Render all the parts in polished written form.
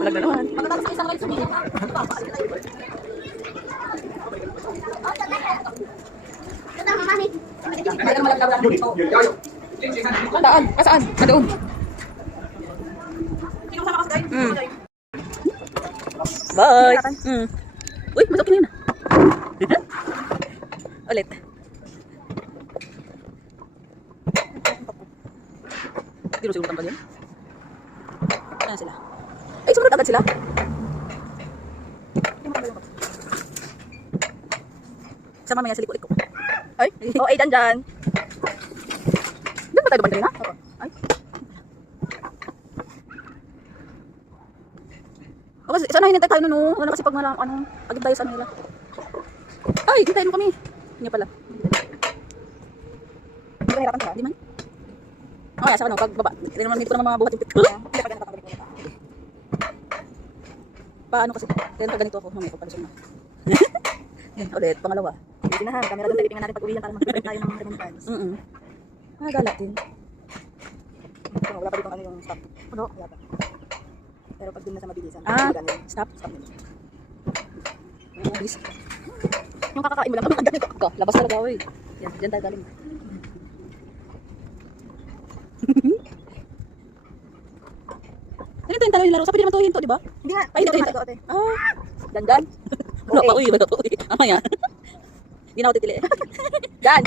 Walang na naman. Pagkatapos sa isang live sumihin. Ito na, mami. Saan? Saan? Doon. Sino kasama kasi guys? Bye. Uy, mas okay na yun. Ulit. Hindi rin siguro tanggal yan. Ayan sila. Ay, sumunod agad sila. Sa mamaya sa likod ko. Ay, oh, ay, dyan. Diyan ba tayo banda rin ha? Oo. Ay. O, kasi sana hinintay tayo nun, no? Wala kasi pag malang, agad tayo sa nila. Ay, hintayin mo kami. Hindi pala. Hindi ka hirapan ka, di man? Okay, sa pag baba. Hindi naman dito ko naman mabuhat yung pit. Hindi pa ganito kakabalik ko. Paano kasi? Kaya ganito ako, mamaya pagpalusong na. Yan, ulit, pangalawa. Tinahan, camera doon, titingnan natin pag-uwi yan para makikita tayo ng remontans. Galat din. Wala pa dito ano yung stop. Ano? Wala pa. Pero pag dun na sa mabilisan. Stop. Stop nila. Please. Yung kakakain mo lang kami ganito. Labas talaga ako eh. Yan, dyan tayo galing. Ganito yung talo yung laro. Sa pwede naman ito hinto, di ba? Hindi nga. Ay, hindi ito, ate. Dandan. Wala pa, uy, wala pa, uy. Amaya. Hindi na ako titili. Dan!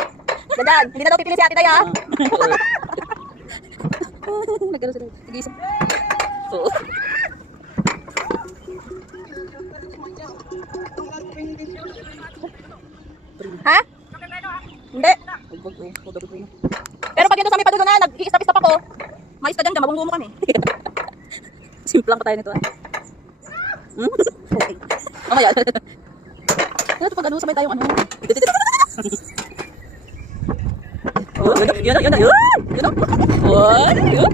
Dan! Hindi na daw pipili si ate tayo ha? Nagkano sila. Nag-iisa. Oo. Ha? Hindi. Huwag. Pero pag ito sa may padulo na, nag-i-stop-stop ako. Mais ka dyan, mabunggo mo kami. Simplang pa tayo nito ah. Okay. Mamaya. Ano ito pag ano, sabay tayong ano. Oh, yun. Oh, yun.